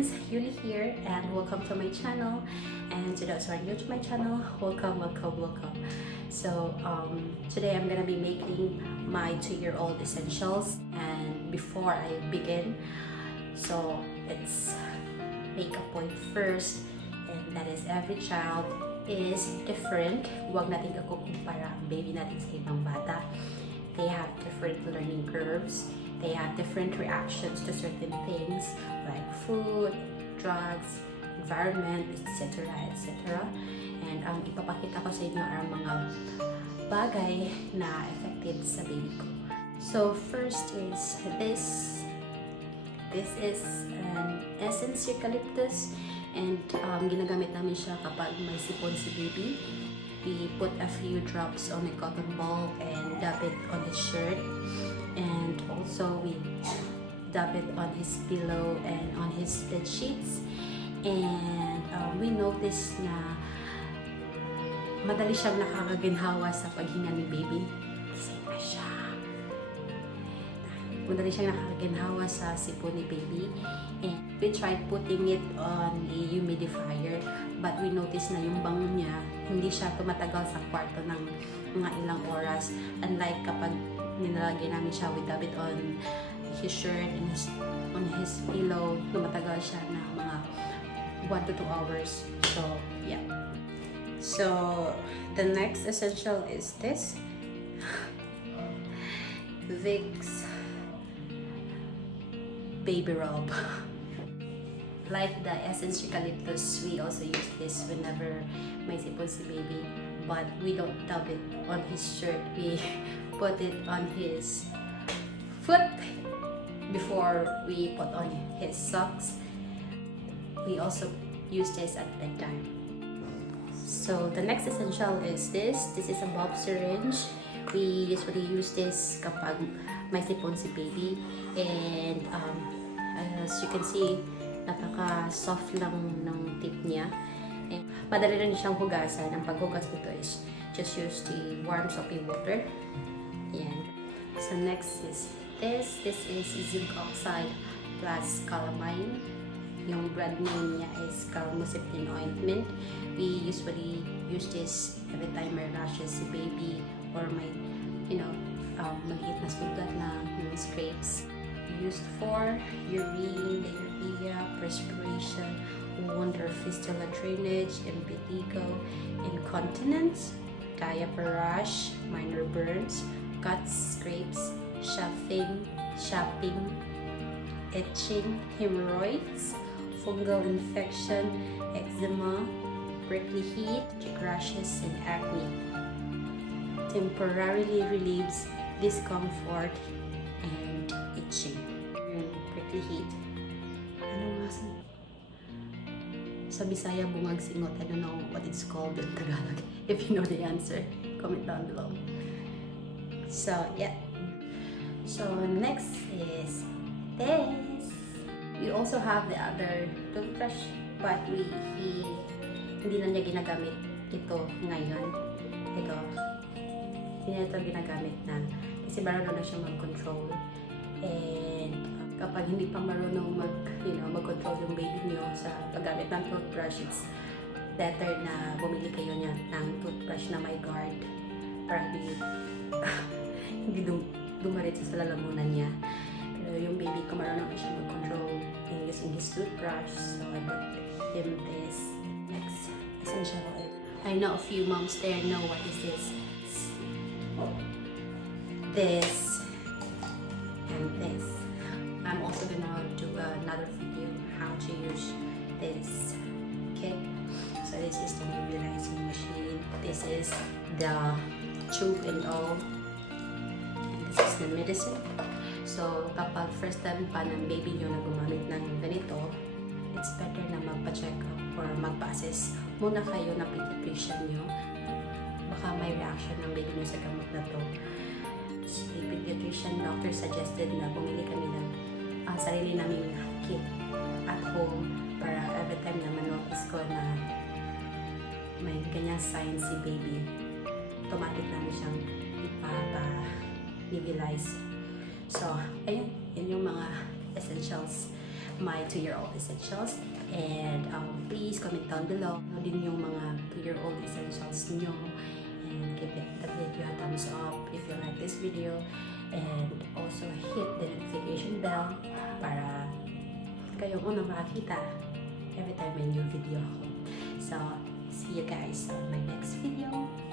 Greetings, Yuli here, and welcome to my channel. And to those who are new to my channel, welcome. So today I'm gonna be making my 2-year-old essentials. And before I begin, so let's make a point first, and that is every child is different. Huwag natin ikukumpara ang baby natin sa ibang bata. They have different learning curves. They have different reactions to certain things like food, drugs, environment, etc. etc. And ang ipapakita ko sa inyo ay mga bagay na effective sa baby ko. So first is this. This is an essence eucalyptus, and ginagamit namin siya kapag may sipon si baby. We put a few drops on a cotton ball and dab it on his shirt, and also we dab it on his pillow and on his bed sheets. And we noticed na madali siyang nakakaginhawa sa paghinga ni baby. Gising na siya. Madali siyang nakakaginhawa sa sipon ni baby. And we tried putting it on a humidifier, but we noticed na yung bango niya, hindi siya tumatagal sa kwarto ng mga ilang oras. Unlike kapag nilalagay namin siya, we dab it on his shirt and on his pillow, tumatagal siya na mga 1 to 2 hours. So, yeah. So, the next essential is this. Vicks Babyrub. Like the essence eucalyptus, we also use this whenever may sipon si baby, but we don't dab it on his shirt. We put it on his foot before we put on his socks. We also use this at bedtime. So the next essential is this. This is a bulb syringe. We usually use this kapag may sipon si baby, and as you can see, napaka-soft lang ng tip niya. And madali rin siyang hugasan. Ang paghugas nito is just use the warm soapy water. Yan. So next is this. This is zinc oxide plus calamine. Yung brand name niya is Calmoseptine ointment. We usually use this every time may rashes si baby or may, maliit na sugat na scrapes. Used for urine, diarrhea, perspiration, wound or fistula drainage, impetigo, incontinence, diaper rash, minor burns, cuts, scrapes, chapping, itching, hemorrhoids, fungal infection, eczema, prickly heat, rashes, and acne. Temporarily relieves discomfort and itching. Prickly heat. Ano nga sa Bisaya bungag singot? I don't know what it's called in Tagalog. If you know the answer, comment down below. So yeah. So next is this. We also have the other toothbrush, but hindi na niya ginagamit ito ngayon. Ito. Hindi na ito ginagamit na. Kasi marunong na siya mag-control. And kapag hindi pa marunong mag-control yung baby niyo sa paggamit ng toothbrush, it's better na bumili kayo niya ng toothbrush na may guard para hindi dumaritsa sa lalamunan niya. Pero yung baby ko marunong na siya mag-control using his toothbrush, so I bought him this next essential oil. I know a few moms there know what is this. This and this. I'm also gonna do another video how to use this. Okay, so this is the nebulizing machine. This is the tube and all, and this is the medicine. So kapag first time pa ng baby nyo na gumamit ng ganito, it's better na magpa-check up or magpa-assess muna kayo ng pediatrician nyo. Baka may reaction ng baby nyo sa gamot na to. The pediatrician doctor suggested na bumili kami ng sarili naming kit at home para every time na manotice ko na may ganyang sign si baby, automatic namin siyang ipa-nebulize. So, ayun, yun yung mga essentials my 2-year-old essentials. And please comment down below ano din yung mga 2-year-old essentials nyo. And give it the video a thumbs up if you like this video. And also hit the notification bell para kayong unang makakita every time may new video ako. So, see you guys on my next video.